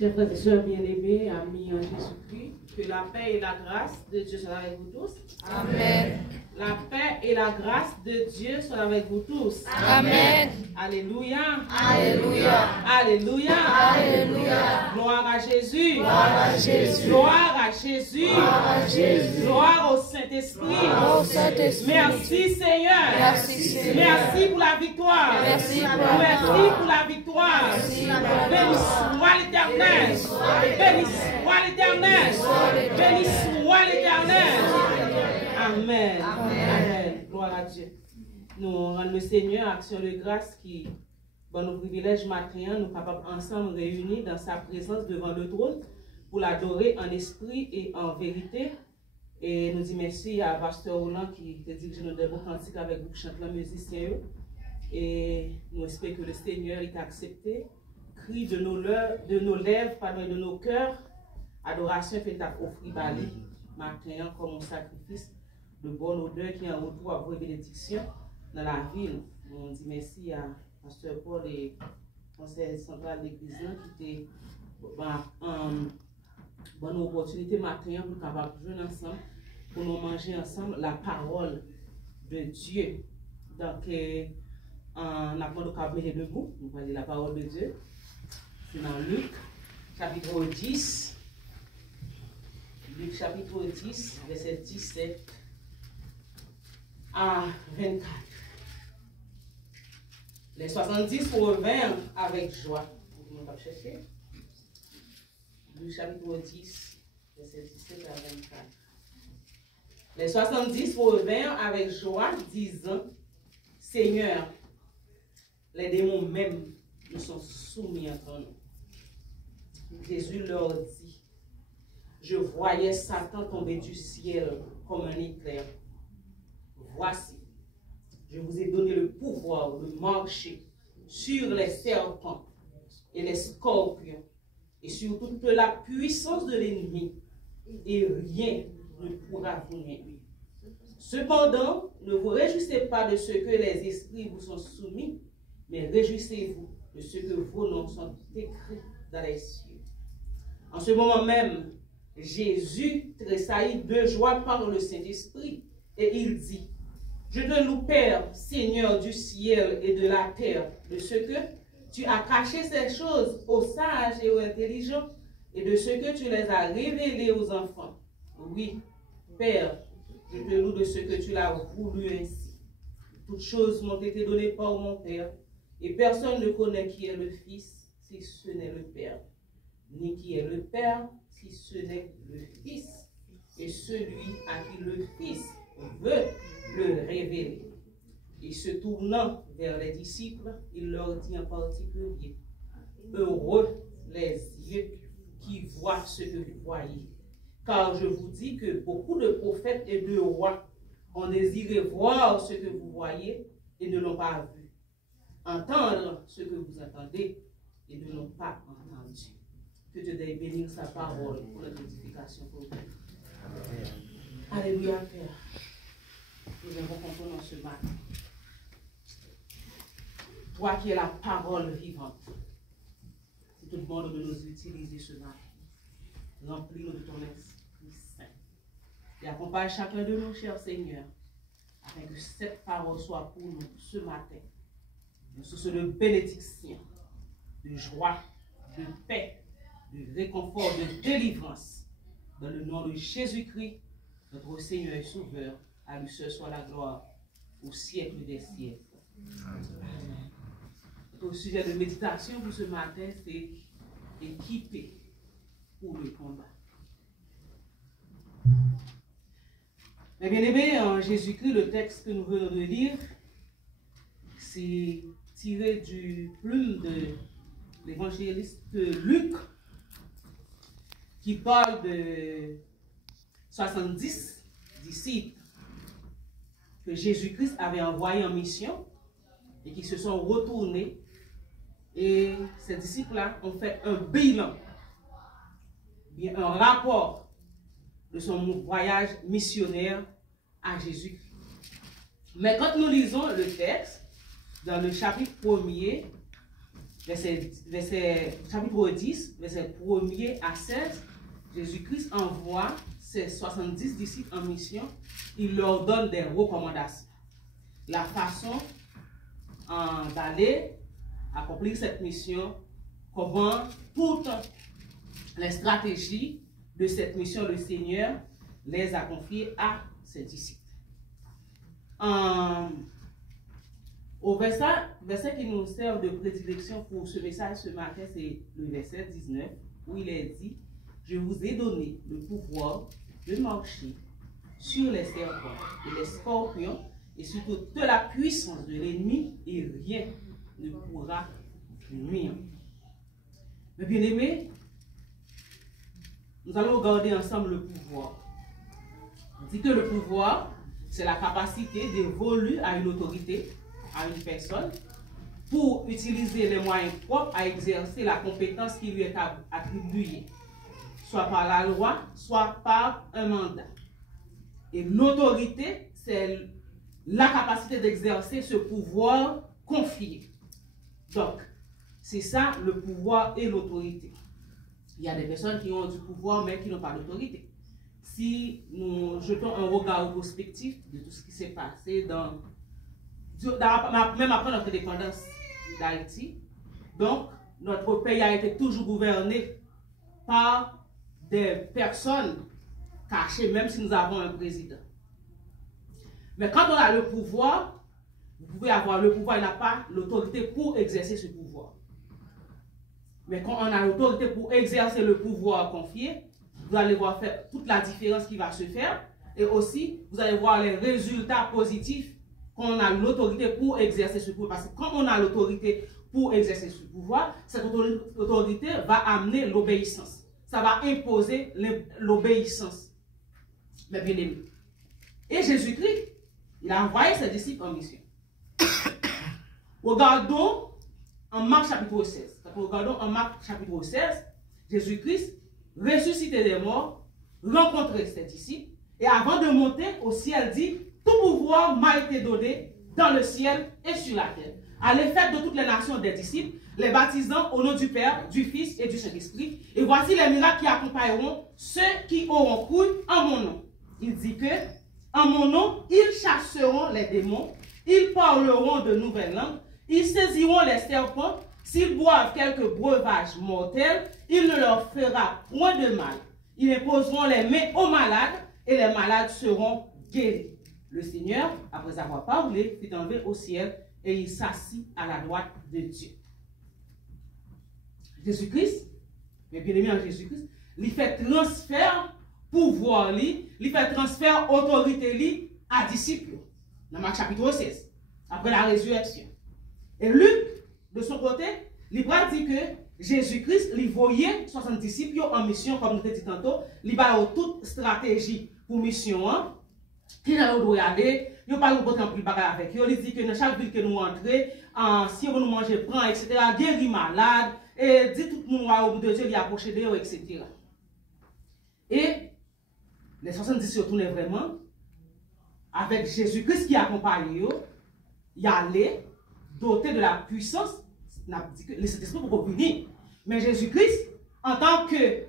Chers frères et sœurs bien-aimés, amis en Jésus-Christ, que la paix et la grâce de Dieu soient avec vous tous. Amen. La paix et la grâce de Dieu soient avec vous tous. Amen. Alléluia. Alléluia. Alléluia. Alléluia. Gloire à Jésus. Gloire à Jésus. Gloire à Jésus. Gloire à Jésus. Gloire au Saint-Esprit. Gloire au Saint-Esprit. Merci Seigneur. Merci Seigneur. Merci pour la victoire. Merci pour Merci la pour la victoire. Merci pour la Béni victoire. soit l'Éternel. Béni soit l'Éternel. Béni soit l'Éternel. Amen. Amen. Gloire à Dieu. Nous rendons le Seigneur action de grâce qui, dans nos privilèges matin, nous capables ensemble réunis dans sa présence devant le trône pour l'adorer en esprit et en vérité. Et nous disons merci à Pasteur Roland qui te dit que je nous donne un cantique avec vous, chanteurs musiciens. Et nous espérons que le Seigneur est accepté. Cri de nos lèvres, pardon, de nos cœurs, adoration fait à offrir Bali, matin comme un sacrifice de bonne odeur qui est en retour à vos bénédictions dans la ville. On dit merci à Pasteur Paul et conseil central de l'Église qui était bonne opportunité matin pour capable jouer ensemble, pour nous manger ensemble la parole de Dieu. Donc, on apprend de camper debout, nous allons lire la parole de Dieu. C'est dans Luc, chapitre 10. Luc, chapitre 10, verset 17 à 24. Les 70 revinrent avec joie. Vous m'avez cherché. Luc, chapitre 10, verset 17 à 24. Les 70 revinrent avec joie, disant, Seigneur, les démons même nous sont soumis à ton nom. Jésus leur dit, je voyais Satan tomber du ciel comme un éclair. Voici, je vous ai donné le pouvoir de marcher sur les serpents et les scorpions et sur toute la puissance de l'ennemi, et rien ne pourra vous nuire. Cependant, ne vous réjouissez pas de ce que les esprits vous sont soumis, mais réjouissez-vous de ce que vos noms sont écrits dans les cieux. En ce moment même, Jésus tressaillit de joie par le Saint-Esprit, et il dit, je te loue, Père, Seigneur du ciel et de la terre, de ce que tu as caché ces choses aux sages et aux intelligents, et de ce que tu les as révélées aux enfants. Oui, Père, je te loue de ce que tu l'as voulu ainsi. Toutes choses m'ont été données par mon Père, et personne ne connaît qui est le Fils, si ce n'est le Père, ni qui est le Père, si ce n'est le Fils, et celui à qui le Fils veut le révéler. Et se tournant vers les disciples, il leur dit en particulier, heureux les yeux qui voient ce que vous voyez. Car je vous dis que beaucoup de prophètes et de rois ont désiré voir ce que vous voyez et ne l'ont pas vu, entendre ce que vous entendez et ne l'ont pas entendu. Que Dieu deuille bénir sa parole pour notre édification pour vous. Alléluia, Père. Nous avons compris dans ce matin. Toi qui es la parole vivante, c'est tout le monde de nous utiliser ce matin. Remplis-nous de ton Esprit Saint. Et accompagne chacun de nous, cher Seigneur, afin que cette parole soit pour nous ce matin une source de bénédiction, de joie, de paix, de réconfort, de délivrance. Dans le nom de Jésus-Christ, notre Seigneur et Sauveur, à lui seul soit la gloire au siècle des siècles. Amen. Notre sujet de méditation pour ce matin, c'est équipé pour le combat. Mais bien aimé, en Jésus-Christ, le texte que nous venons de lire, c'est tiré du plume de l'évangéliste Luc, qui parle de 70 disciples que Jésus-Christ avait envoyés en mission et qui se sont retournés. Et ces disciples-là ont fait un bilan, bien un rapport de son voyage missionnaire à Jésus-Christ. Mais quand nous lisons le texte, dans le chapitre 1er, chapitre 10, verset 1er à 16, Jésus-Christ envoie ses 70 disciples en mission. Il leur donne des recommandations. La façon d'aller accomplir cette mission, comment toutes les stratégies de cette mission, le Seigneur les a confiées à ses disciples. Au verset qui nous sert de prédilection pour ce message ce matin, c'est le verset 19, où il est dit: je vous ai donné le pouvoir de marcher sur les serpents et les scorpions et sur toute la puissance de l'ennemi, et rien ne pourra vous nuire. Mais bien aimés, nous allons regarder ensemble le pouvoir. On dit que le pouvoir, c'est la capacité dévolue à une autorité, à une personne, pour utiliser les moyens propres à exercer la compétence qui lui est attribuée, soit par la loi, soit par un mandat. Et l'autorité, c'est la capacité d'exercer ce pouvoir confié. Donc, c'est ça le pouvoir et l'autorité. Il y a des personnes qui ont du pouvoir mais qui n'ont pas d'autorité. Si nous jetons un regard prospectif de tout ce qui s'est passé même après notre indépendance d'Haïti, donc notre pays a été toujours gouverné par des personnes cachées, même si nous avons un président. Mais quand on a le pouvoir, vous pouvez avoir le pouvoir, il n'a pas l'autorité pour exercer ce pouvoir. Mais quand on a l'autorité pour exercer le pouvoir confié, vous allez voir faire toute la différence qui va se faire. Et aussi, vous allez voir les résultats positifs quand on a l'autorité pour exercer ce pouvoir. Parce que quand on a l'autorité pour exercer ce pouvoir, cette autorité va amener l'obéissance. Ça va imposer l'obéissance. Mais bien aimé. Et Jésus-Christ, il a envoyé ses disciples en mission. Regardons en Marc chapitre 16. Quand nous regardons en Marc chapitre 16, Jésus-Christ, ressuscité des morts, rencontrait ses disciples, et avant de monter au ciel, dit: tout pouvoir m'a été donné dans le ciel et sur la terre. Allez, faites de toutes les nations des disciples, les baptisant au nom du Père, du Fils et du Saint-Esprit. Et voici les miracles qui accompagneront ceux qui auront cru en mon nom. Il dit que, en mon nom, ils chasseront les démons, ils parleront de nouvelles langues, ils saisiront les serpents, s'ils boivent quelques breuvages mortels, il ne leur fera point de mal. Ils imposeront les mains aux malades et les malades seront guéris. Le Seigneur, après avoir parlé, fut enlevé au ciel et il s'assit à la droite de Dieu. Jésus-Christ, mais bien aimé en Jésus-Christ, il fait transfert pouvoir, il fait transfert autorité à disciples. Dans Marc chapitre 16, après la résurrection. Et Luc, de son côté, il dit que Jésus-Christ, il voyait 60 disciples en mission, comme nous l'avons dit tantôt, il a toute stratégie pour mission, qui doit aller, il n'y a pas de temps pour parler avec eux, il dit que dans chaque ville que nous entrons, si on nous mange, prend, etc., guérit malade, et dit tout le monde au bout de Dieu, il approche d'eux, etc. Et les 70 se retournaient vraiment avec Jésus-Christ qui accompagne eux, il allait doté de la puissance, le Saint-Esprit pour venir. Mais Jésus-Christ, en tant que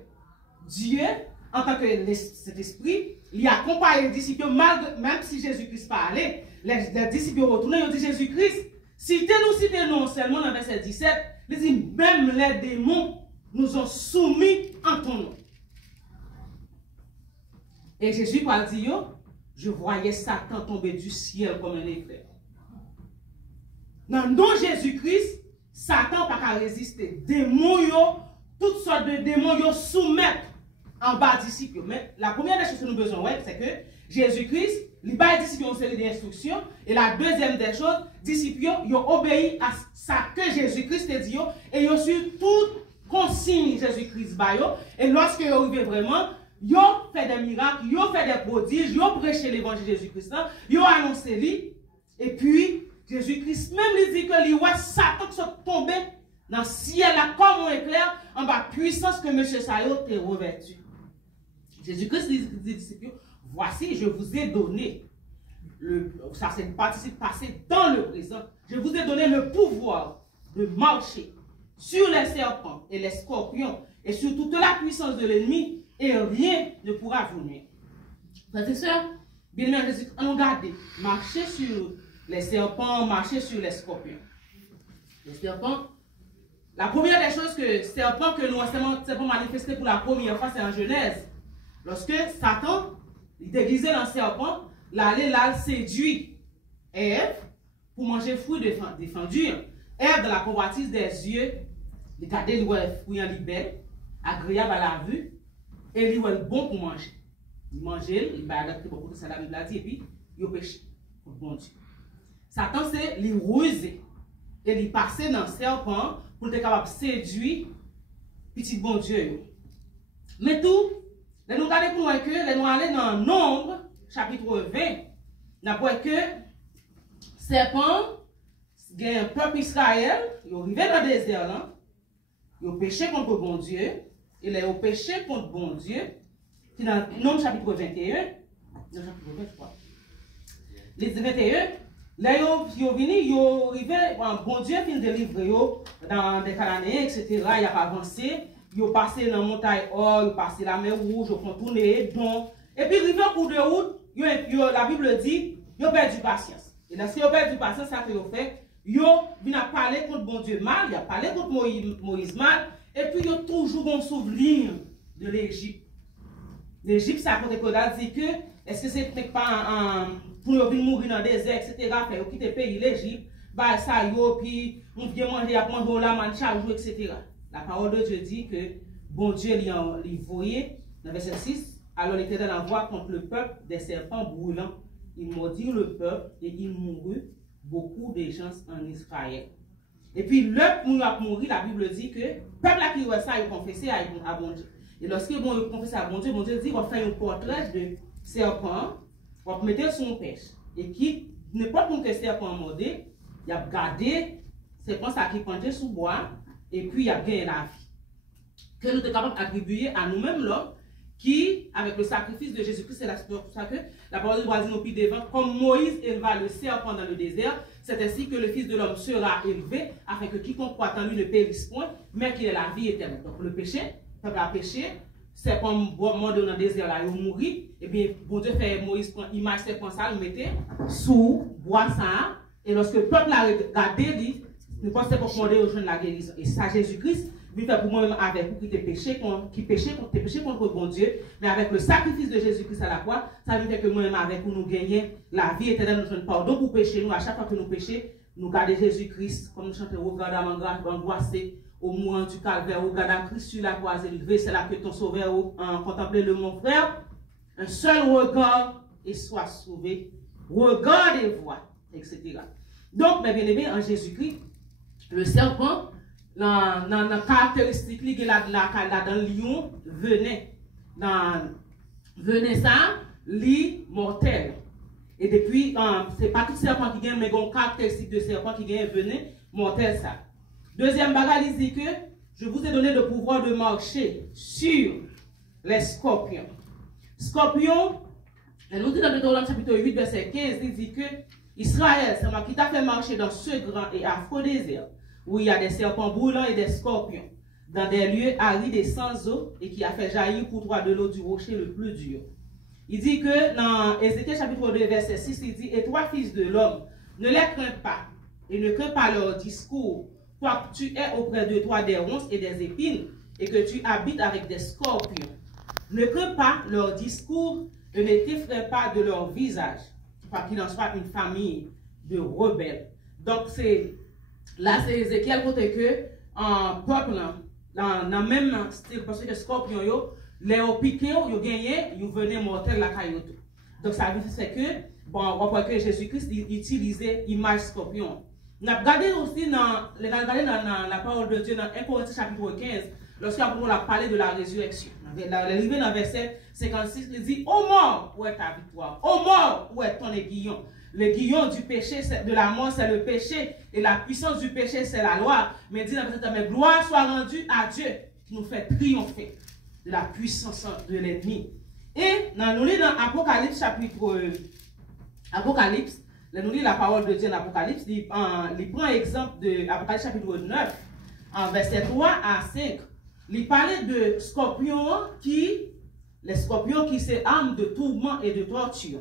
Dieu, en tant que cet esprit, il accompagne les disciples, même si Jésus-Christ parlait, les disciples retournaient, ils dit Jésus-Christ, citez-nous seulement dans verset 17, il dit même les démons nous ont soumis en ton nom. Et Jésus parle dit, je voyais Satan tomber du ciel comme un éclair. Dans le nom de Jésus-Christ, Satan n'a pas résister. Démons, toutes sortes de démons, soumettent en bas disciples. Mais la première des choses que nous avons besoin, c'est que Jésus-Christ, il bat les disciples une série d'instructions. Et la deuxième des choses, disciples, ils ont obéi à ça que Jésus-Christ a dit. Et ils ont su toute consigne Jésus-Christ. Et lorsque ils arrivent vraiment, ils ont fait des miracles, ils ont fait des prodiges, ils ont prêché l'évangile de Jésus-Christ, ils ont annoncé lui. Et puis, Jésus-Christ même lui dit que les Satan sont tombés dans le ciel là comme un éclair en bas puissance que M. Sayo t'est revêtu. Jésus-Christ dit aux disciples, voici je vous ai donné, ça c'est une participe passée dans le présent, je vous ai donné le pouvoir de marcher sur les serpents et les scorpions et sur toute la puissance de l'ennemi et rien ne pourra vous nuire. Frères et sœurs, bien aimés, Jésus, on garde, marcher sur les serpents, marcher sur les scorpions. Les serpents, la première des choses que serpent que nous avons manifesté pour la première fois, c'est en Genèse. Lorsque Satan, il déguisé dans le serpent, l'aller là séduit Ève pour manger fruit défendu. Ève, dans la convoitise des yeux, il gardait le fruit en libelle, agréable à la vue, et il est bon pour manger. Il mangeait, il va adapter beaucoup de ça, la Bible a dit, et puis il péché pour bon Dieu. Satan, c'est les ruser et il passer dans le serpent pour être capable de séduire petit bon Dieu. Mais tout, nous regardons pour que nous allons dans Nombre, chapitre 20, nous voyons que serpent, il y a un peuple Israël, il est arrivé dans le désert, il a péché contre bon Dieu, il a péché contre bon Dieu, qui dans Nombre chapitre 21, non, chapitre 20, je crois. Les 21, là, ils sont venus, ils sont arrivés, bon Dieu fin délivrer dans des Cananéens, etc. Il a avancé, ils ont passé dans la montagne Or, ils ont passé la mer Rouge, ils ont contourné, donc, et puis arrivé au cours de route, la Bible dit, ils ont perdu patience. Et là, si ils ont perdu patience, ça qu'ils ont fait, ils ont parlé contre bon Dieu mal, ils ont parlé contre Moïse mal, et puis ils ont toujours un souvenir de l'Égypte. L'Égypte, ça a dit que, est-ce que c'est pas pour venir mourir dans le désert, etc., faire quitter le pays, l'Égypte, bah ça y est, puis on vient manger, à manger la manne chaque jour, etc. La parole de Dieu dit que bon Dieu l'y voyait, dans verset 6, alors l'Éternel envoie contre le peuple des serpents brûlants. Il maudit le peuple et il mourut beaucoup de gens en Israël. Et puis, le a mouru, la Bible dit que le peuple qui voit ça, il confessé à bon Dieu. Et lorsqu'il confesse à bon Dieu dit qu'on fait un portrait de serpent, on va mettre son pêche. Et qui, n'importe quel serpent mordé, il a gardé serpent ça qui pendait sous bois, et puis il a gagné la vie. Que nous sommes capables d'attribuer à nous-mêmes l'homme, qui, avec le sacrifice de Jésus-Christ, c'est pour ça que la parole de Dieu dit au pied devant, comme Moïse éleva le serpent dans le désert, c'est ainsi que le Fils de l'homme sera élevé, afin que quiconque croit en lui ne périsse point, mais qu'il ait la vie éternelle. Donc le péché, le peuple a péché, serpent mort dans le désert là, il mourit, et bien, bon Dieu fait Moïse prend image serpent ça, le mettait sous bois ça, et lorsque le peuple a regardé, il ne pensait pas demander aux jeunes la guérison. Et ça, Jésus-Christ, lui fait pour moi-même avec vous qui péché contre bon Dieu, mais avec le sacrifice de Jésus-Christ à la croix, ça veut dire que moi-même avec vous nous gagnons la vie éternelle, nous pardon pour pécher, nous à chaque fois que nous péchons, nous gardons Jésus-Christ, comme nous chantons, regarde à m'angoisser au mourant du calvaire, regarde Christ sur la croix élevée, c'est là que ton sauveur contemplé le mon frère, un seul regard et sois sauvé, regarde et vois, etc. Donc, bien aimé, en Jésus-Christ, le serpent, dans la caractéristique qu'il y a dans le lion, venait ça, lit mortel. Et depuis, ce n'est pas tout serpent qui gagne, mais une caractéristique de serpent qui gagne, venait mortel ça. Deuxième bagage, il dit que je vous ai donné le pouvoir de marcher sur les scorpions. Scorpions, elle nous dit dans Deutéronome chapitre 8, verset 15, il dit que Israël, c'est moi qui t'a fait marcher dans ce grand et affreux désert, où il y a des serpents brûlants et des scorpions, dans des lieux arides et sans eau, et qui a fait jaillir pour toi de l'eau du rocher le plus dur. Il dit que dans Ézéchiel chapitre 2, verset 6, il dit, et toi, fils de l'homme, ne les crains pas, et ne crains pas leur discours, quoique tu aies auprès de toi des ronces et des épines, et que tu habites avec des scorpions. Ne crains pas leur discours, et ne t'effraie pas de leur visage, quoi qu'il en soit une famille de rebelles. Donc, là, c'est Ézéchiel côté que en peuple, dans le même style, parce que scorpion, les piqué, ils gagné, ils venaient mortel la caillotte. Donc, ça veut dire que, bon, on voit que Jésus-Christ utilisait l'image scorpion. On a regardé aussi dans la parole de Dieu dans 1 Corinthiens chapitre 15, lorsqu'on a parlé de la résurrection. L'arrivée dans le verset 56, il dit, ô mort, où est ta victoire? Ô mort, où est ton aiguillon? L'aiguillon du péché, de la mort, c'est le péché. Et la puissance du péché, c'est la loi. Mais il dit dans le verset, mais gloire soit rendue à Dieu, qui nous fait triompher de la puissance de l'ennemi. Et nous lisons dans Apocalypse chapitre Apocalypse, nous lisons la parole de Dieu dans Apocalypse, il prend exemple de Apocalypse chapitre 9, en verset 3 à 5, il parlait de scorpions les scorpions qui se arment de tourments et de torture.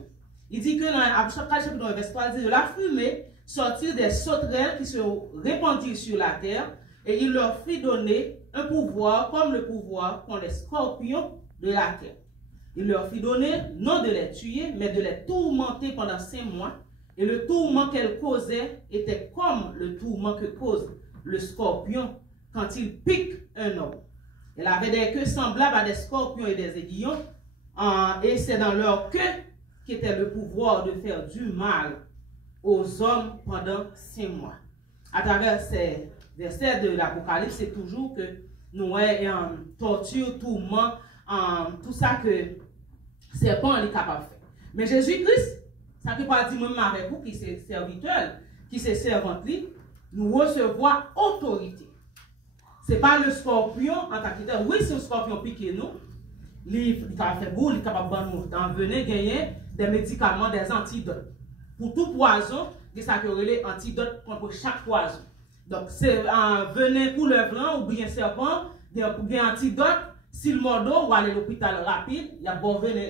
Il dit que dans chapitre verset 3, il dit de la fumée sortir des sauterelles qui se répandirent sur la terre, et il leur fit donner un pouvoir comme le pouvoir qu'ont les scorpions de la terre. Il leur fit donner non de les tuer, mais de les tourmenter pendant 5 mois. Et le tourment qu'elle causait était comme le tourment que cause le scorpion quand il pique un homme. Elle avait des queues semblables à des scorpions et des aiguillons, et c'est dans leur queue qu'était le pouvoir de faire du mal aux hommes pendant 5 mois. À travers ces versets de l'Apocalypse, c'est toujours que nous avons torture, tourment, tout ça que serpent est capable de faire. Mais Jésus-Christ, ça ne peut pas dire même avec vous qui c'est serviteur, qui c'est servante, nous recevons autorité. Ce n'est pas le scorpion en tant que tel. Oui, c'est le scorpion piqué nous. Il est capable de faire boule, il est capable d'en venir gagner des médicaments, des antidotes. Pour tout poison, il y a des antidotes contre chaque poison. Donc, c'est un venin pour le blanc ou bien serpent, il y a un antidote. Si le mordeau ou aller à l'hôpital rapide, il y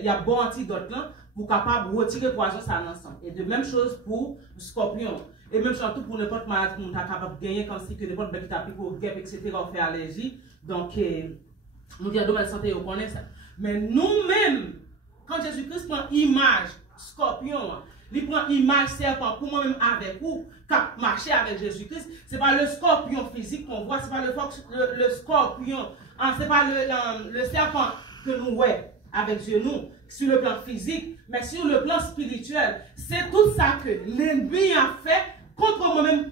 a bon antidote là pour capable de retirer le poison ça ensemble. Et de même chose pour le scorpion. Et même surtout pour n'importe maladie qu'on est capable de gagner, comme si que n'importe bête qui t'a piqué ou guêpe, etc., on fait allergie. Donc, nous disons domaine de santé, on connaît ça. Mais nous-mêmes, quand Jésus-Christ prend image scorpion, il prend image serpent pour moi-même avec vous, cap marcher avec Jésus-Christ, ce n'est pas le scorpion physique qu'on voit, ce n'est pas le scorpion, ce n'est pas le serpent que nous voyons avec Dieu, nous, sur le plan physique, mais sur le plan spirituel. C'est tout ça que l'ennemi a fait contre moi-même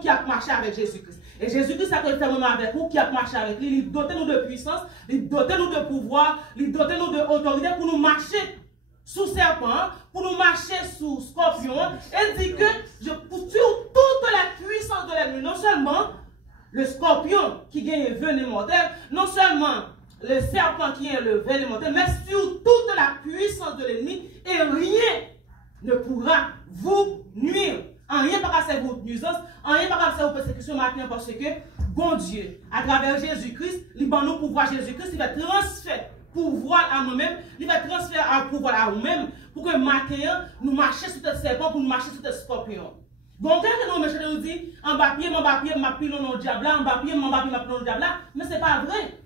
qui a marché avec Jésus-Christ. Et Jésus-Christ a fait moi-même avec vous, qui a marché avec lui, il dote nous de puissance, il dote nous de pouvoir, il dote nous d'autorité pour nous marcher sous serpent, pour nous marcher sous scorpion. Elle dit que je pousse toute la puissance de l'ennemi, non seulement le scorpion qui gagne le venin mortel, non seulement le serpent qui est le venin mortel, mais sur toute la puissance de l'ennemi, et rien ne pourra vous nuire. Rien pas faire votre nuisance, rien pas faire vos persécutions maintenant, parce que bon Dieu, à travers Jésus-Christ, il va nous pouvoir Jésus-Christ, il va transférer pouvoir à nous-mêmes, il va transférer un pouvoir à nous-mêmes, pour que maintenant, nous marchions sur ce serpent, pour nous marcher sur ce scorpion. Donc, quand nous dit, en bas pied, ma pile non diable, en bas pied, ma pile non diable, mais ce n'est pas vrai.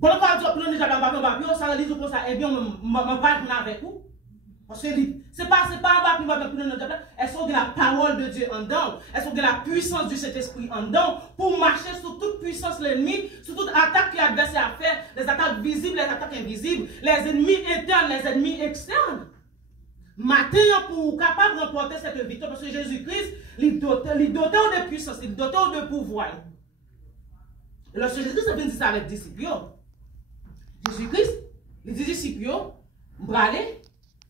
Quand on parle de pilon diable, en bas pied, ça dit comme ça, eh bien, on parle avec vous. Parce que ce n'est pas en bas pied, ma pile non diable, elles sont de la parole de Dieu en dedans, elles sont de la puissance du Saint-Esprit en dedans, pour marcher sur toute puissance de l'ennemi, sur toute attaque que l'adversaire a fait, les attaques visibles, les attaques invisibles, les ennemis internes, les ennemis externes. Maintenant, pour capable de remporter cette victoire, parce que Jésus-Christ, il dotait de puissance, il dotait de pouvoir. Et lorsque Jésus-Christ a dit ça avec les disciples, Jésus-Christ, les disciples, vous allez,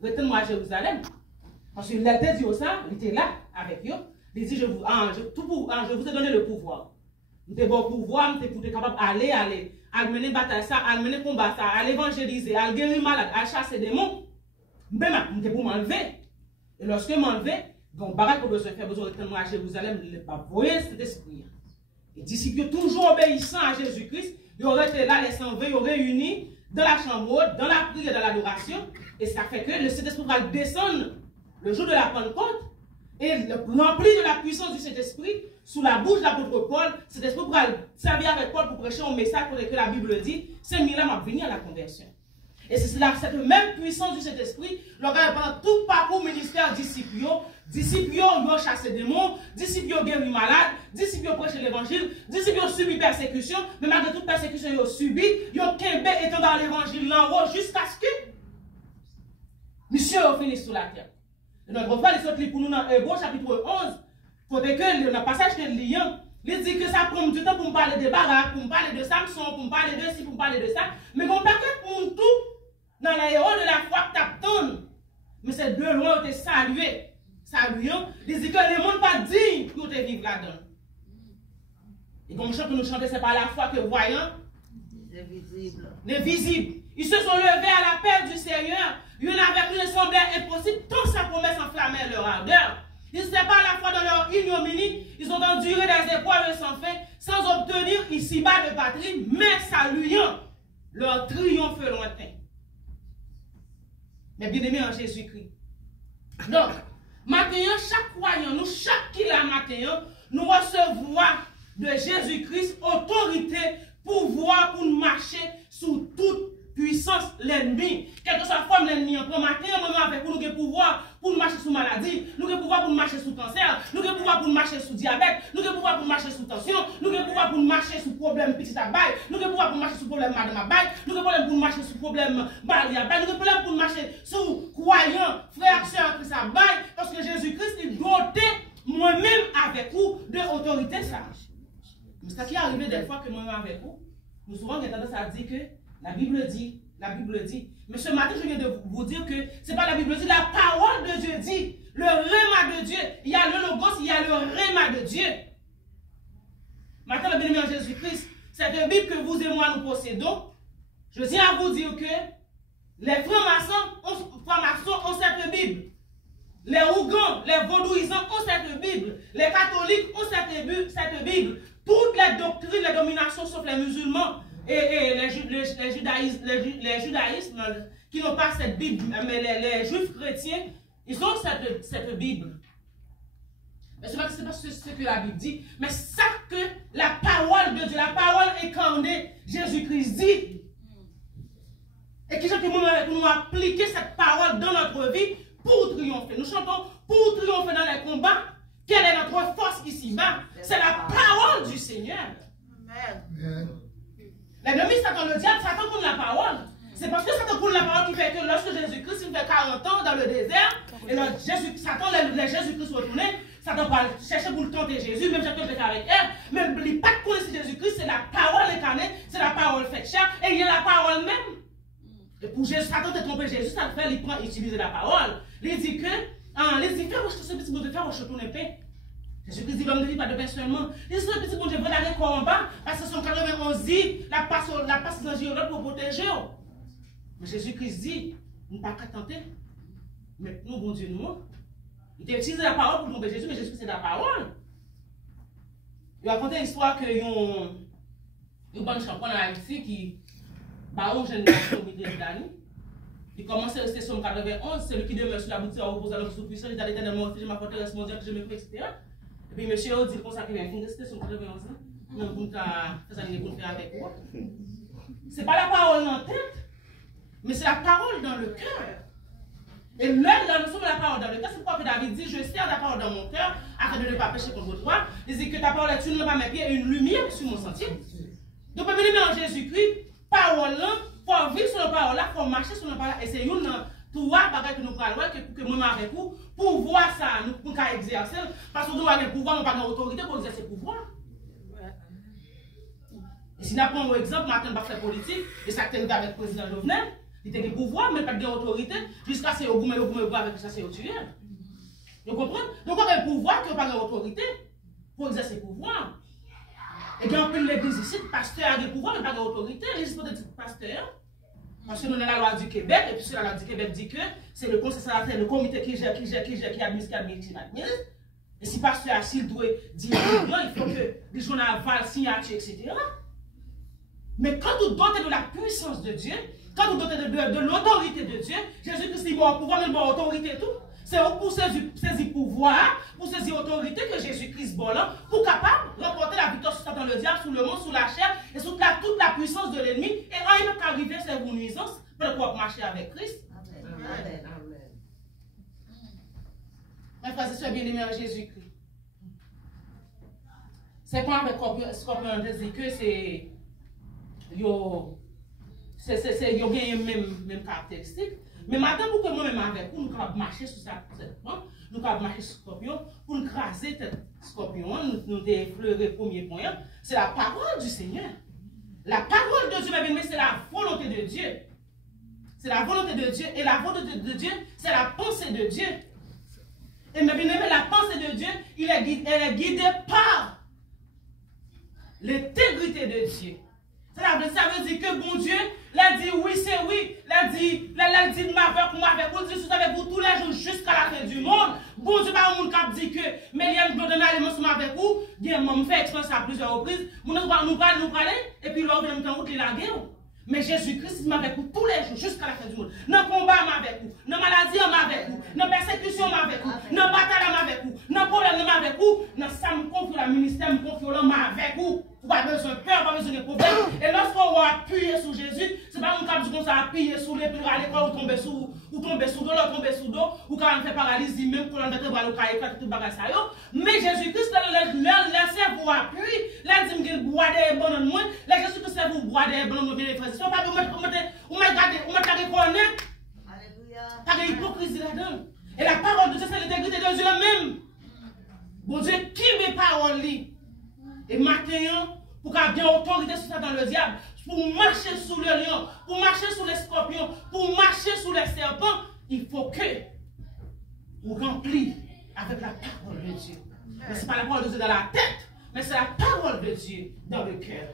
retournez à Jérusalem. Parce qu'il a dit ça, il était là avec eux. Il dit, je vous ai donné le pouvoir. Vous avez bon pouvoir, vous êtes capable d'aller, à mener bataille, à mener combat, à évangéliser, à guérir malade, à chasser des démons. Ben, je pour m'enlever. Et lorsque je m'enlever, donc, Barak a besoin de faire besoin de retourner à Jérusalem, il ne pas voyer cet esprit. Les disciples toujours obéissants à Jésus-Christ, ils auraient été là, les 120, ils auraient réunis dans la chambre haute, dans la prière, dans l'adoration. Et ça fait que le Saint-Esprit va descendre le jour de la Pentecôte et rempli de la puissance du Saint-Esprit sous la bouche de l'apôtre Paul. Cet esprit pourra servir avec Paul pour prêcher un message pour que la Bible dit 5000 ans va venir à la conversion. Et c'est cette même puissance du Saint-Esprit, pendant tout le parcours ministère disciples, ils ont chassé des démons, disciples ont guéri malades, disciples ont prêché l'évangile, disciples ont subi persécution, mais malgré toute persécution ils ont subi, ils ont qu'imbé étant dans l'évangile là en haut jusqu'à ce que monsieur a fini sur la terre. Et donc, on va les autres pour nous dans Hébreux chapitre 11, pour que dans le passage que nous lisons, il dit que ça prend du temps pour me parler de Barak, pour me parler de Samson, pour me parler de ci, pour me parler de ça, mais on paquet pour tout dans les héros de la foi que t'attends. Mais c'est de loin où tu es salué. Saluant, il dit que le monde pas digne pour te vivre là-dedans. Et comme chant que nous chantons, c'est pas la foi que voyant. C'est visible. Les visibles. Ils se sont levés à la paix du Seigneur. Il y en avait qui ne semblait impossible, tant sa promesse enflammait leur ardeur. Ils ne s'étaient pas à la fois dans leur ignominie, ils ont enduré des épreuves sans fin, sans obtenir ici-bas de patrie, mais saluant leur triomphe lointain. Mais bien aimé en Jésus-Christ. Donc, maintenant, chaque croyant, nous, chaque qui l'a maintenant, nous recevons de Jésus-Christ autorité, pouvoir pour marcher sous toute puissance l'ennemi. Quelle que soit la forme de l'ennemi, on prend matin, on avec nous avons pouvoir pour marcher sous maladie, nous avons pouvoir pour marcher sous cancer, nous avons pouvoir pour marcher sous diabète, nous avons pouvoir pour marcher sous tension, nous avons pouvoir pour marcher sous problème petit à bail, nous avons pouvoir pour marcher sous problème madame à bail, nous avons pouvoir pour marcher sous problème bail à bail, nous avons pouvoir pour marcher sous croyant, frère, soeur, Christ à bail, parce que Jésus-Christ est doté moi-même avec vous de autorité ça. Mais ce qui est arrivé des fois que moi-même avec vous, nous souvent on a tendance à dire que la Bible dit. Mais ce matin, je viens de vous dire que ce n'est pas la Bible dit, la parole de Dieu dit. Le rhéma de Dieu. Il y a le logos, il y a le rhéma de Dieu. Maintenant, le béni en Jésus-Christ, cette Bible que vous et moi nous possédons, je tiens à vous dire que les francs-maçons ont cette Bible. Les Ougans, les vaudouisants ont cette Bible. Les catholiques ont cette Bible. Toutes les doctrines, les dominations, sauf les musulmans, et les judaïsmes qui n'ont pas cette Bible, mais les juifs chrétiens, ils ont cette Bible. Mais ce n'est pas ce que la Bible dit, mais ça que la parole de Dieu, la parole incarnée, Jésus-Christ dit. Et qui nous appliquer cette parole dans notre vie pour triompher. Nous chantons pour triompher dans les combats. Quelle est notre force ici-bas? C'est la parole du Seigneur. Amen. L'ennemi, Satan, le diable, Satan pour la parole. C'est parce que Satan pour la parole qui fait que lorsque Jésus-Christ, il fait 40 ans dans le désert, et là, Satan, les Jésus-Christ retourné, Satan va chercher pour le tenter Jésus, même Satan le fait avec elle, mais il n'oublie pas de connaître Jésus-Christ, c'est la parole incarnée, c'est la parole faite chair, et il y a la parole même. Et pour Jésus, Satan de tromper Jésus, ça le fait, il prend, il utilise la parole. Il dit que, fais rejeter ce petit bout de fer, rejeter ton épée. Jésus-Christ dit, l'homme ne vit pas de pain seulement. Il dit, ce petit bon Dieu, vous n'avez quoi en bas, parce que son 91 dit, la passe dans Jéhovah pour protéger. Mais Jésus-Christ dit, nous ne pas qu'à tenter. Mais nous, bon Dieu, nous, il a utilisé la parole pour tromper Jésus, mais Jésus, c'est la parole. Il a raconté l'histoire que une bonne championne en Haïti qui, un jeune garçon au milieu de l'année, il commence à rester sur le 91, c'est lui qui demeure sur la boutique, en reposant l'homme sous puissant, il a l'éternellement, je m'apporterai mon Dieu que je me fais, etc. Et puis, monsieur dit comme ça qu'il vient rester sur le 91 ans. Non, vous avez faire avec moi. Ce n'est pas la parole en tête, mais c'est la parole dans le cœur. Et là, nous sommes la parole dans le cœur. C'est pourquoi que David dit, je sers la parole dans mon cœur, afin de ne pas pécher contre toi. Il dit que ta parole est une lampe à mes pieds et une lumière sur mon sentier. Donc, pour venir en Jésus-Christ, parole là, pour vivre sur la parole là, pour marcher sur la parole là. Et c'est une trois bagages que nous parlons, que moi avec vous, pour voir ça, nous pour exercer, parce que nous avons le pouvoir, nous n'avons pas d'autorité pour exercer le pouvoir. Et si nous prenons l'exemple, Martin va faire politique, et ça qui est avec le président Jovenel, il a des pouvoirs, mais pas d'autorité, jusqu'à ce qu'il y ait avec ça, c'est au tuer. Vous comprenez? Donc, on a le pouvoir qui n'a pas d'autorité pour exercer le pouvoir. Et bien, on peut l'église ici, le pasteur a des pouvoirs, mais pas d'autorité, l'église peut être pasteur. Parce que nous avons la loi du Québec, et puis la loi du Québec dit que c'est le conseil sénateur, le comité qui gère, qui administre. Et si le pasteur Achille doit dire il faut que les gens avalent, signature, etc. Mais quand vous dotez de la puissance de Dieu, quand vous dotez de l'autorité de Dieu, Jésus-Christ dit bon pouvoir, mais bon autorité et tout. C'est pour saisir pouvoir, pour saisir autorité que Jésus-Christ bon là, pour capable remporter la victoire sur Satan le diable, sur le monde, sur la chair, et sur toute la puissance de l'ennemi. Et en il peut arriver, c'est vos nuisances, pour pouvoir marcher avec Christ. Amen. Mes frères et sœurs bien-aimés en Jésus-Christ. C'est pas avec ce qu'on peut dire que c'est bien même caractéristique. Mais maintenant, pour que moi-même avec vous, nous pouvons marcher sur cette plante, nous pouvons marcher sur le scorpion, pour nous craser ce scorpion, nous effleurer le premier point, c'est la parole du Seigneur. La parole de Dieu, mais c'est la volonté de Dieu. C'est la volonté de Dieu. Et la volonté de Dieu, c'est la pensée de Dieu. Et bien aimé, la pensée de Dieu, elle est guidée par l'intégrité de Dieu. Ça veut dire que bon Dieu, l'a dit oui, c'est oui. L'a dit m'avec vous, dit sous avec vous tous les jours jusqu'à la fin du monde. Bon Dieu, pas un monde qui dit que, mais il y a une bonne année avec vous, bien, m'en fait expérience à plusieurs reprises. Nous parler, et puis l'autre, nous avons la guerre. Mais Jésus-Christ m'a avec vous tous les jours jusqu'à la fin du monde. Dans le combat, m'a avec vous. Dans la maladie, m'a avec vous. Dans la persécution, m'a avec vous. Dans la bataille, m'a avec vous. Dans le problème, m'a avec vous. Dans ça, me confie le ministère, me confie m'a avec vous. Vous n'avez pas besoin de peur, pas besoin de problème. Et lorsqu'on va appuyer sur Jésus, ce n'est pas mon cap du qu'on appuyer sur les puis aller quoi ou tomber sous l'eau, tomber sous l'eau, ou quand on fait paralysie, même pour l'enlever bras au cahier, tout bagage ça yo. Mais Jésus-Christ, laissez vous appuyer, là dit qu'il boit des bonnes moins, là Jésus-Christ vous boit des bonnes bien frères. Si on pas on m'a reconnaître. Alléluia. Pas de hypocrisie là-dedans. Et la parole de Dieu, c'est l'intégrité de Dieu même. Bon Dieu, qui met parole li? Et maintenant, pour qu'il y ait autorité sur ça dans le diable, pour marcher sous le lion, pour marcher sous les scorpions, pour marcher sous les serpents, il faut que vous remplissiez avec la parole de Dieu. Mais ce n'est pas la parole de Dieu dans la tête, mais c'est la parole de Dieu dans le cœur.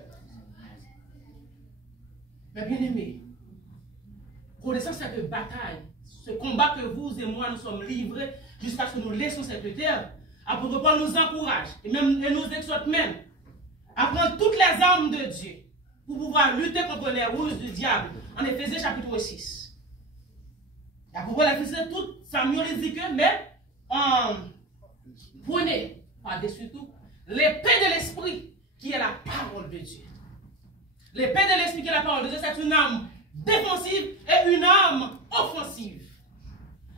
Mais bien aimé, connaissant cette bataille, ce combat que vous et moi nous sommes livrés jusqu'à ce que nous laissions cette terre, Apôtre Paul nous encourage et nous exhorte même à prendre toutes les armes de Dieu pour pouvoir lutter contre les ruses du diable. En Éphésiens chapitre 6. Apôtre Paul a fait tout, Samuel dit que, mais prenez par-dessus tout l'épée de l'esprit qui est la parole de Dieu. L'épée de l'esprit qui est la parole de Dieu, c'est une arme défensive et une arme offensive.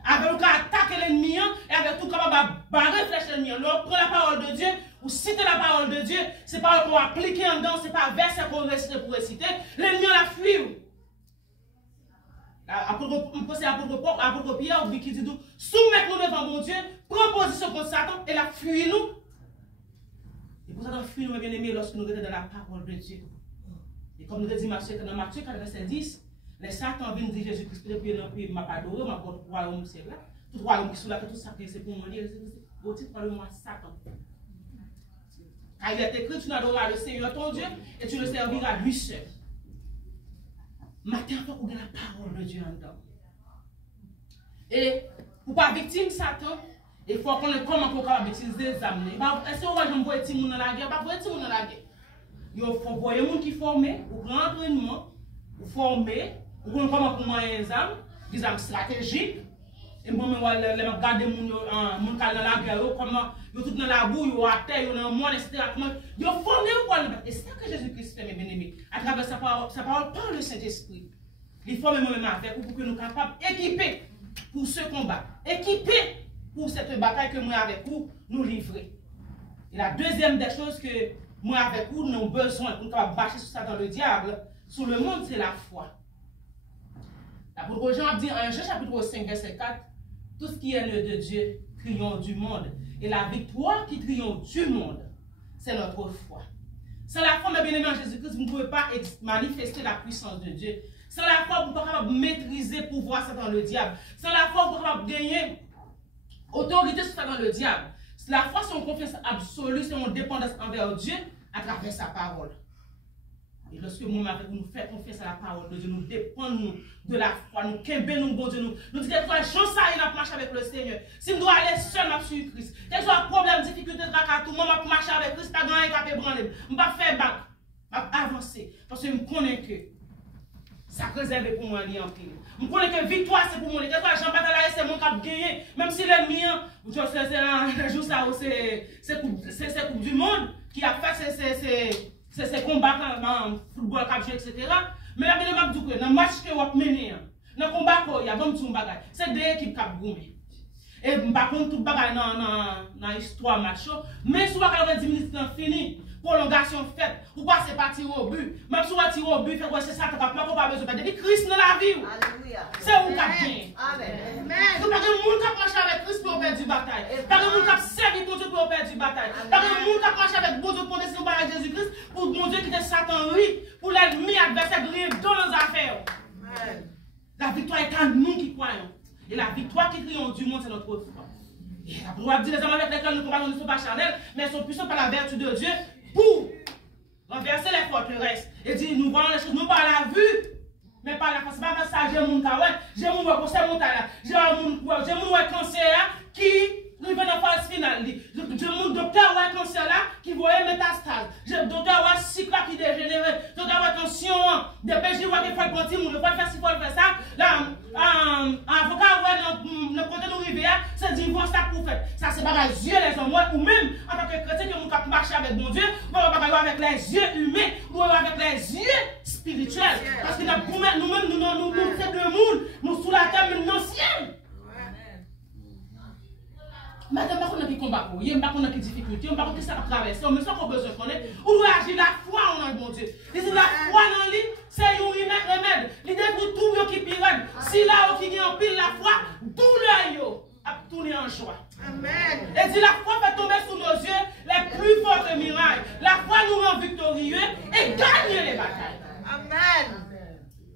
Avec le cas attaquer l'ennemi et avec tout capable barrer flèche l'ennemi. On prend la parole de Dieu ou citer la parole de Dieu, c'est pas pour appliquer en dedans, c'est pas verset pour réciter. L'ennemi la fuit. Apôtre Pierre qui dit soumettez-nous devant mon Dieu, prends position contre Satan et la fuit nous. Et pour ça, nous fuit nous bien aimés lorsque nous sommes dans la parole de Dieu. Et comme nous dit dans Matthieu 10, les Satan viennent dire Jésus-Christ, puis m'a pas adoré, m'a porté pour royaume, c'est là. Tout royaume qui sont là, tout ça, c'est pour moi dire, au titre de moi, Satan. Car il est écrit, tu n'adoreras le Seigneur ton Dieu et tu le serviras lui seul. Maintenant, il faut qu'on ait la parole de Dieu en dedans. Et pour ne pas victime Satan, il faut qu'on ait comment on peut utiliser les âmes. Est-ce qu'on va envoyer des gens dans la guerre? Pas envoyer des gens dans la guerre. Il faut envoyer des gens qui forment, ou grand entraînement, ou former. Ou comment pour moi les armes, des armes stratégiques. Et moi, je vais regarder mon cas dans la guerre, comment ils sont tous dans la boue, ils sont à terre, ils sont dans le monde, etc. Ils sont formés pour le battre. Et c'est ça que Jésus-Christ fait, mes bien-aimés. À travers sa parole par le Saint-Esprit. Il forme moi-même avec vous pour que nous soyons capables d'équiper pour ce combat. Équiper pour cette bataille que moi avec vous, nous livrer. Et la deuxième des choses que moi avec vous, nous avons besoin pour nous bâcher sur ça dans le diable, sur le monde, c'est la foi. L'apôtre Jean dit en Jean chapitre 5, verset 4, tout ce qui est né de Dieu triomphe du monde. Et la victoire qui triomphe du monde, c'est notre foi. Sans la foi, mes bien-aimés en Jésus-Christ, vous ne pouvez pas manifester la puissance de Dieu. Sans la foi, vous ne pouvez pas maîtriser le pouvoir Satan le diable. Sans la foi, vous ne pouvez pas gagner autorité sur Satan le diable. La foi, c'est une confiance absolue, c'est une dépendance envers Dieu à travers sa parole. Et lorsque nous faisons confiance à la parole de Dieu, nous dépendons de la foi, nous québons nous, bon Dieu, nous disons que toi, j'en sais, il marche avec le Seigneur. Si nous dois aller seul, je suis Christ. Quel soit problème, difficulté, tout, moi, je marcher avec Christ, pas grand et branler. Je ne vais pas faire bac, je vais avancer. Parce que je connais que ça réservé pour moi, en pile. Je connais que victoire, c'est pour moi. Quel soit Jean Bataille, c'est mon cap gagné. Même si l'ennemi, c'est un jour, c'est Coupe du Monde qui a fait ces combats dans le football, etc. Mais il y a des gens dans le match que vous avez mené, dans le combat, il y a des gens c'est des équipes qui ont gommé. Et par contre, tout le bagage dans l'histoire match, mais si vous avez 10 minutes fini, prolongation faite, vous passez par tirer au but. Même si vous tirez au but, c'est ça, vous n'avez pas besoin de faire. Christ dans la vie. C'est vous qui avez. Amen. Vous n'avez pas de monde qui marche avec Christ pour perdre du bataille. Pas de monde qui servi pour Dieu pour perdre du bataille. Pas de monde qui marche avec bon Dieu pour descendre par Jésus-Christ pour bon Dieu qui est Satan, oui, pour l'ennemi adversaire de dans nos affaires. La victoire est à nous qui croyons. Et la victoire qui triomphe du monde, c'est notre foi. Et la loi dit les hommes avec lesquels nous combattons ne sont pas charnels, mais sont puissants par la vertu de Dieu pour renverser les forteresses. Et dit, nous voyons les choses, non par la vue, mais par la force. C'est pas parce que ça, j'ai mon kawet, j'ai mon conseil montagne, j'ai mon cancer qui nous venons en phase finale. J'ai mon docteur ouais cancer là qui voyait métastase. J'ai le docteur ouais cycle qui dégénéré. Docteur ouais tension, des péchés ouais qui fait le petit monde, pas faire si faut faire ça. Là, avocat ouais le côté nous rivier, c'est divorce ça pour faire. Ça c'est pas les yeux les hommes ou même en tant que chrétien que nous cap marcher avec bon Dieu, on va pas avec les yeux humains ou avec les yeux spirituels parce que nous-mêmes nous c'est deux mondes, nous sous la terre mais nous ciel. Madame, je ne sais pas qui combat pour vous, je ne sais pas qui difficulté, je ne sais pas qui ça traverse, mais ça qu'on a besoin de connaître, ou doit agir la foi en un bon Dieu. La foi dans lui, c'est un remède. L'idée pour tout qui pirate. Si là, qui gagne en pile la foi, douleur a tourné en joie. Amen. Et dit la foi fait tomber sous nos yeux les plus fortes murailles. La foi nous rend victorieux et gagne les batailles. Amen.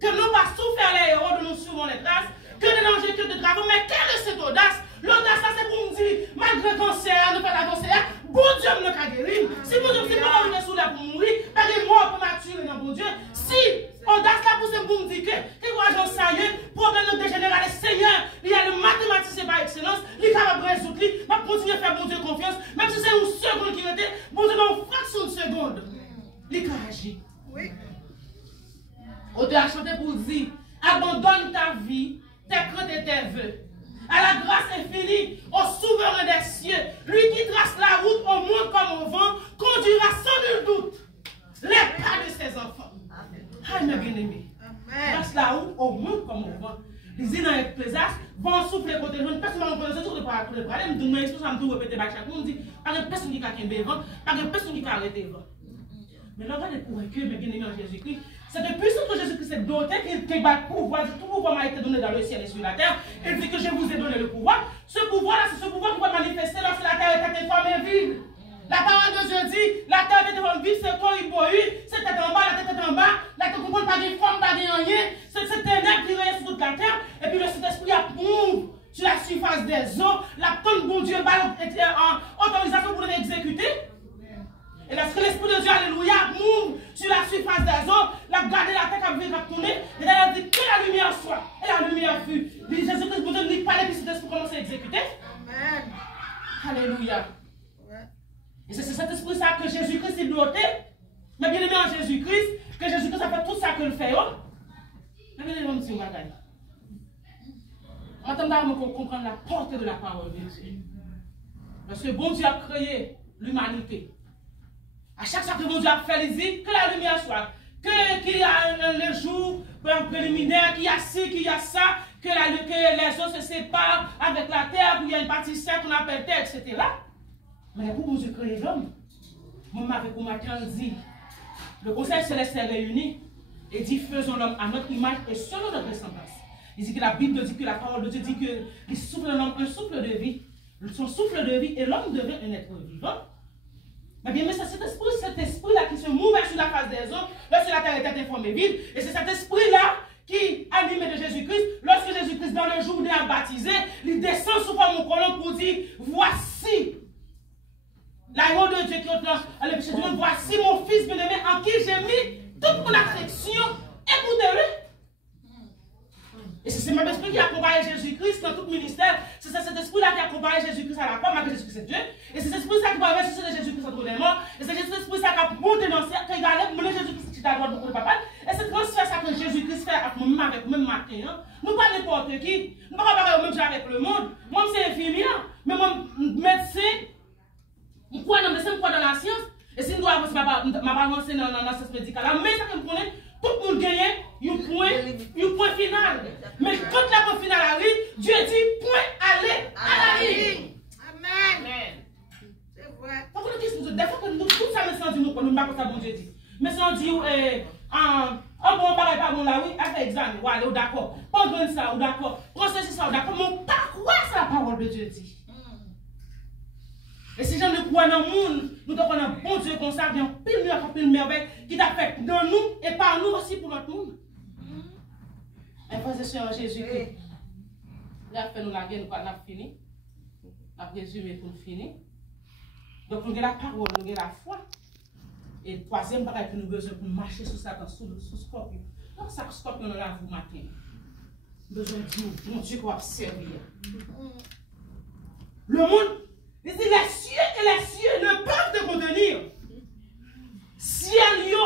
Que nous pas souffrir les héros de nous suivre les traces, que des dangers, que des travaux, mais quelle est cette audace? L'audace, c'est pour me dire, malgré le cancer, ne pas avancer, bon Dieu me l'a guéri. Si bon Dieu, c'est pas arrivé sous la pour mourir, pas de mort pour m'attirer dans bon Dieu. Si audace là pour me dire que quoi j'en sais, problème de général, Seigneur, il y a le mathématicien par excellence, il est capable de résoudre, il va continuer à faire bon Dieu confiance, même si c'est une seconde qui était, bon Dieu, dans une fraction de seconde, il va agir. Oui. Auteur a chanté pour dire, abandonne ta vie, tes craintes et tes vœux. À la grâce infinie, au souverain des cieux, lui qui trace la route au monde comme au vent, conduira sans nul doute les pas de ses enfants. Ah, mes bien-aimés, trace la route au monde comme au vent. Les îles dans l'Ecclésiaste vont souffler côté de personne ne peut se parler, mais je me répéter chaque monde, dit, pas de personne qui a quitté devant, pas de personne qui a arrêté devant. Mais là, regardez pour que mes bien-aimés en Jésus-Christ, c'est de puissance que Jésus-Christ est doté, qu'il va pouvoir, tout pouvoir m'a été donné dans le ciel et sur la terre. Il dit que je vous ai donné le pouvoir. Ce pouvoir-là, c'est ce pouvoir qui va manifester lorsque la terre était formée vide. La parole de Dieu dit, la terre était formée vide, c'est quoi il boit, c'était en bas, la tête était en bas, la tête comprend pas de forme, pas de rien. C'est ténèbres qui règne sur toute la terre. Et puis le Saint-Esprit approuve sur la surface des eaux, la tonne bon Dieu va en autorisation pour l'exécuter. Et lorsque l'Esprit de Dieu, alléluia, move sur la surface des eaux, la garder la tête à venir tourner, et elle a dit que la lumière soit. Et la lumière fut. Jésus-Christ, vous ne dites pas les pistes pour commencer à exécuter. Amen. Alléluia. Et c'est cet esprit-là que Jésus-Christ est doté. Mais bien aimé en Jésus-Christ, que Jésus-Christ a fait tout ça que le fait. Mais bien aimé, on me dit, on va gagner. Maintenant, on comprendre la portée de la parole de Dieu. Parce que bon Dieu a créé l'humanité. À chaque fois que mon Dieu a fait, il dit que la lumière soit, qu'il y a le jour préliminaire, qu'il y a ci, qu'il y a ça, que les eaux se séparent avec la terre, qu'il y a une partie sèche qu'on appelle terre, etc. Mais pour mon Dieu créer l'homme, moi avec mon matin dit, le conseil céleste est réuni et dit faisons l'homme à notre image et selon notre ressemblance. Il dit que la Bible dit que la parole de Dieu dit que il souffle l'homme un souffle de vie, son souffle de vie et l'homme devient un être vivant. Mais bien, c'est cet esprit-là qui se mouvait sur la face des eaux lorsque la terre était informée vide. Et c'est cet esprit-là qui animait de Jésus-Christ. Lorsque Jésus-Christ, dans le jour où il a baptisé, il descend sous forme au colon pour dire, voici l'agneau de Dieu qui est à l'épice du monde, voici mon fils bien-aimé en qui j'ai mis toute mon affection. Écoutez-le. Et c'est ce même esprit qui accompagne Jésus-Christ dans tout ministère. C'est cet esprit-là qui accompagne Jésus-Christ à la croix, malgré Jésus-Christ est Dieu. Et c'est cet esprit-là qui va ressusciter de Jésus-Christ entre les morts. Et c'est cet esprit-là qui a monté dans le ciel, qui a allé Jésus-Christ qui est à droite de papa. Et c'est transfert ça que Jésus-Christ fait avec même matin. Nous pas n'importe qui. Nous ne pouvons pas parler au même genre avec le monde. Moi, c'est infirmière. Mais moi, médecin, je crois dans la science. Et si nous devons avancer, je ne vais pas avancer dans la science médicale. Mais ça que nous connaissons, tout le monde gagne un point final. Mais quand la point final arrive, Dieu dit point aller à la ligne. Amen. C'est vrai. Par contre, des fois que nous, tout ça me sent dit, nous ne pas comme ça, bon Dieu dit. Mais si on dit, bon, pareil, pas bon là, oui, avec examen, ou allez, d'accord. Pendant ça, ou d'accord. Processus ça, ou d'accord. Mais on pas quoi ça, la parole de Dieu dit. Et si j'en ai crois dans le monde, nous devons un bon Dieu comme ça, bien pile merveille, qui t'a fait dans nous et par nous aussi pour notre monde. Et frères et sœurs, Jésus-Christ, il a fait nous la guerre, nous avons fini. Nous avons résumé pour nous finir. Donc nous avons la parole, nous avons la foi. Et le troisième bagage que nous avons besoin pour marcher sur Satan, sous Scorpion. Donc, ça, Scorpion, on l'a vu matin. Besoin de Dieu, mon Dieu, qu'on va servir. Le monde, il dit les cieux et les cieux ne peuvent te contenir. Ciel, yo,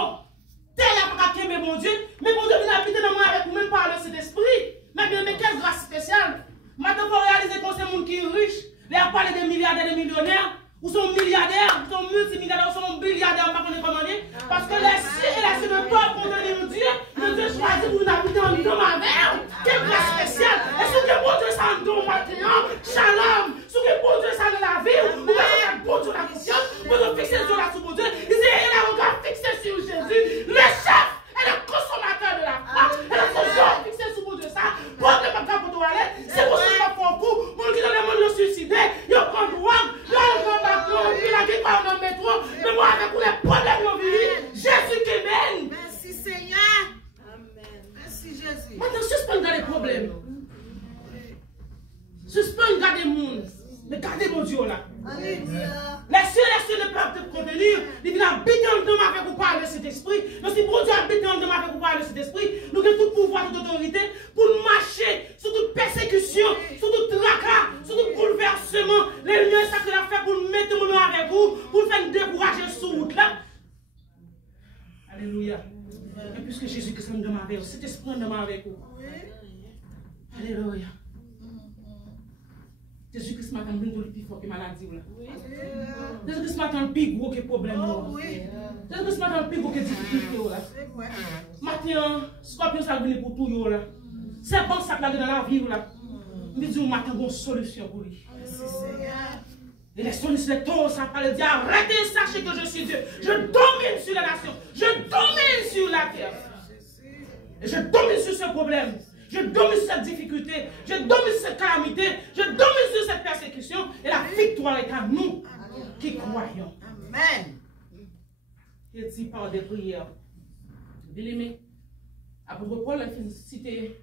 tel a pas qu'à mon Dieu, mais mon Dieu, il a habité dans moi avec vous-même par le Saint-Esprit. Mais quelle grâce spéciale. Maintenant, il faut réaliser qu'on c'est un monde qui est riche. Il a parlé des milliardaires et des millionnaires. Ou sont milliardaires, ou sont multimilliardaires, ou sont milliardaires, on va pas commander. Parce que les cieux et les cieux ne peuvent contenir Dieu. Mais Dieu choisit pour nous habiter en nous ma mère. Quelle grâce spéciale. Et si que bon Dieu ça nous maintenant, shalom. Si que bon Dieu ça dans la vie, ou bien que bon Dieu la conscience, vous nous fixez sur la sous bon Dieu. Il dit, il a regard fixé sur Jésus, le chef et le consommateur de la foi. Et le consommateur fixé sur bon Dieu ça. Bon Dieu, pas pour toi aller. C'est pour ça qu'on fait pour mon qui dans le monde le suicider. Il prend drogue, il a dit pas dans le métro, mais moi avec les problèmes de vie, Jésus qui mène. Merci Seigneur. Amen. Merci Jésus. Maintenant, suspends les problèmes. Suspends garder le monde. Mais gardez mon Dieu là. Alléluia. Les cieux ne peuvent te contenir. Il vient habiter en nous avec vous par le Saint-Esprit. Mais si bon Dieu habite en nous avec vous par le Saint-Esprit, nous avons tout pouvoir, toute autorité pour marcher sur toute persécution, sur tout tracas, sur tout bouleversement. Les lieux sacrés à faire pour mettre mon nom avec vous, pour faire décourager sur route là. Alléluia. Et puisque Jésus-Christ est dans avec vous, cet esprit est dans avec vous. Alléluia. Jésus-Christ m'a dit le plus fort que maladie. Jésus-Christ m'a dit le plus gros que problème. Jésus-Christ m'a dit le plus gros que difficulté. Maintenant, Scorpion ça vient pour tout. C'est bon ça dans la vie. Je dis matin une solution pour lui. Et les solliciteurs, ça parle dire arrêtez, sachez que je suis Dieu. Je domine sur la nation. Je domine sur la terre. Et je domine sur ce problème. Je domine sur cette difficulté, je domine sur cette calamité, je domine sur cette persécution, et la victoire est à nous qui croyons. Amen. Il dit par des prières. Bien-aimé, apôtre Paul a cité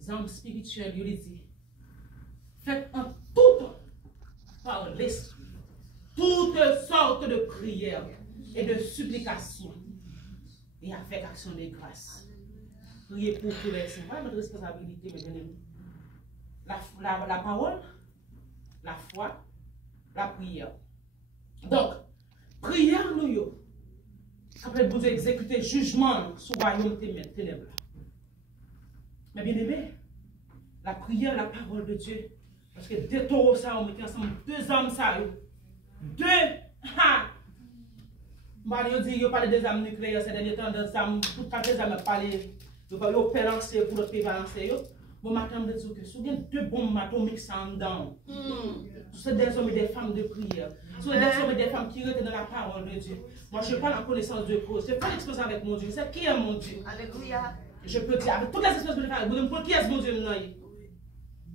les âmes spirituelles, il dit faites en tout par l'esprit toutes sortes de prières et de supplications, et avec action de grâce. Prier pour tous les saints. Voilà notre responsabilité, mes bien-aimés. La parole, la foi, la prière. Donc, prière nous, après vous exécuter jugement sur le royaume ténèbres. Mais bien aimé, la prière, la parole de Dieu, parce que deux taureaux, ça, on met ensemble deux hommes, ça, deux, Mario dit, il parle des armes nucléaires ces derniers temps, des armes, toutes les armes parlent. Vous avez balancer pour l'autre balancer. Bon matin, je dis que si vous avez deux bombes atomiques en dedans, ce sont des hommes et des femmes de prière. Ce sont des hommes et des femmes qui restent dans la parole de Dieu. Moi, je parle en connaissance de cause. Je fais l'expérience avec mon Dieu. C'est qui est mon Dieu? Alléluia. Je peux dire, avec toutes les expériences que je fais avec vous, qui est mon Dieu?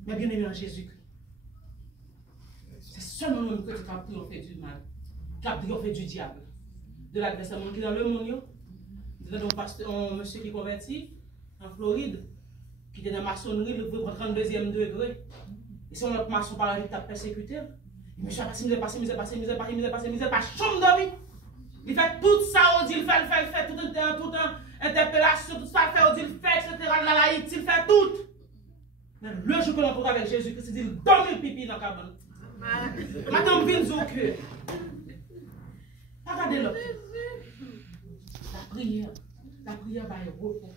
Mais bien aimé en Jésus-Christ. C'est seulement que tu as pris au fait du mal. Tu as pris au fait du diable. De l'adversaire qui est dans le monde. Un monsieur qui est converti en Floride, qui était dans la maçonnerie, le 32e degré. Et si on a maçon par la vie, tu as persécuté. Le monsieur a passé, il pas chambre de vie. Il fait tout ça, on dit, il fait tout un interpellation, tout ça, on dit, il fait, etc. La laïcité, il fait tout. Mais le jour que l'on trouve avec Jésus-Christ, il dit, il donne le pipi dans la cabane. Maintenant, on vient dire que. Regardez-le. La prière va repos.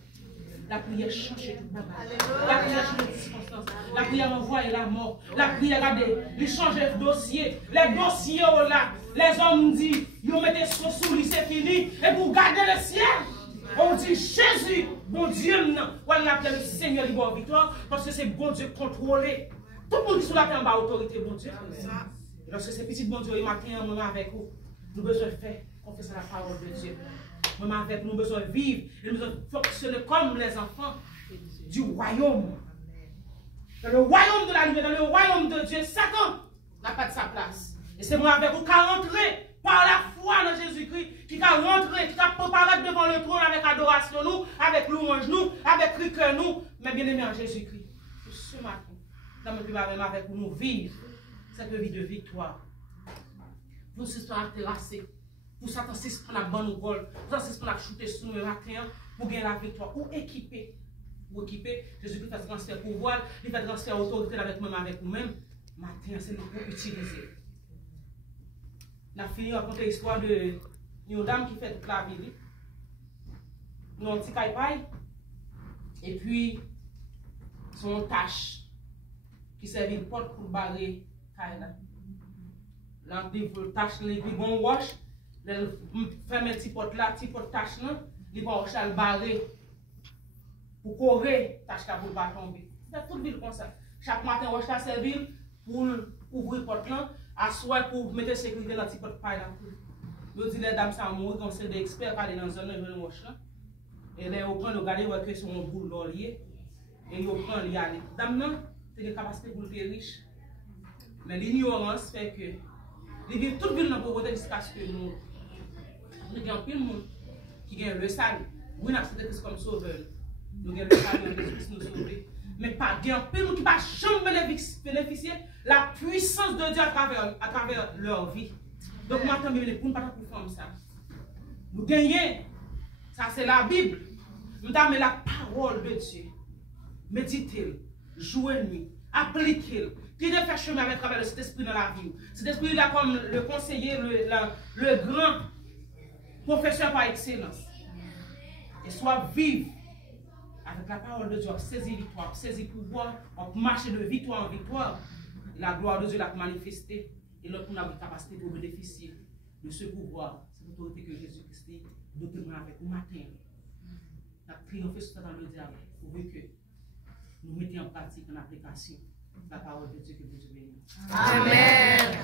La prière change tout. La prière change les circonstances. La prière envoie la mort. La prière, regardez, il change les dossiers. Les dossiers, là, les hommes disent, ils mettent sous lui, c'est fini. Et pour garder le ciel, on dit Jésus, bon Dieu, non. On l'appelle le Seigneur libre en victoire parce que c'est bon Dieu contrôlé. Tout le monde qui sur la terre a autorité, bon Dieu. Et lorsque c'est petit bon Dieu, il m'a un moment avec vous. Nous avons besoin de faire confesser la parole de Dieu. Nous avons besoin de vivre et nous besoin de fonctionner comme les enfants du royaume. Dans le royaume de la lumière, dans le royaume de Dieu, Satan n'a pas de sa place. Et c'est moi avec vous qui rentré par la foi dans Jésus-Christ, qui a rentré, qui a préparé devant le trône avec adoration, nous, avec louange, nous, avec cri nous, mais bien aimé en Jésus-Christ. Ce matin, dans mon plus avec vous, nous vivre cette vie de victoire. Vous ne soyez pas terrassés. Pour Satan, c'est ce qu'on a bon ou vol. Pour ça, c'est ce qu'on a shooté sur le matin pour gagner la victoire. Ou équiper. Ou équiper. Jésus-Christ fait transfert pouvoir, il fait transfert autorité avec moi, avec vous-même. Matin, c'est pour utiliser. On a fini à raconter l'histoire de une dame qui fait toute la vie. Nous avons un petit caille. Et puis, son tâche qui servait de porte pour barrer caille. Tâche, les bon wash. Faire mes petits potes là, petits potes tâches là, ils vont le barrer pour courir, tâche là pour ne pas tomber. C'est toute ville comme ça. Chaque matin, on va servir pour ouvrir porte là, asseoir pour mettre sécurité dans petit pote paille là. Je dis les dames ça mourir quand c'est des experts qui sont dans la zone de wash là. Et là, on prend le garder que son boule d'olier et on prend l'y aller. Dame non, c'est une capacité pour être riche. Mais l'ignorance fait que les villes, toute ville dans la pauvreté jusqu'à ce que nous. Nous avons plein de monde qui gagne le salut. Oui, nous avons Christ comme sauveur. Nous avons le salut de Christ nous sauver. Mais pas gagne plein de monde qui ne va jamais bénéficier de la puissance de Dieu à travers leur vie. Donc, maintenant, nous ne pouvons pas faire ça. Nous gagnons. Ça, c'est la Bible. Nous avons la parole de Dieu. Méditez-le, jouez-le, appliquez-le. Qui de faire chemin à travers cet esprit dans la vie. Cet esprit là comme le conseiller, le grand professeur par excellence. Et soit vive avec la parole de Dieu, saisir victoire, saisir pouvoir, marcher de victoire en victoire. La gloire de Dieu l'a manifestée. Et l'autre, on a la capacité de bénéficier de ce pouvoir, cette autorité que Jésus-Christ nous avec nous matin. On a triomphé sur dans le diable pour que nous mettions en pratique, en application la parole de Dieu que vous bénisse. Amen.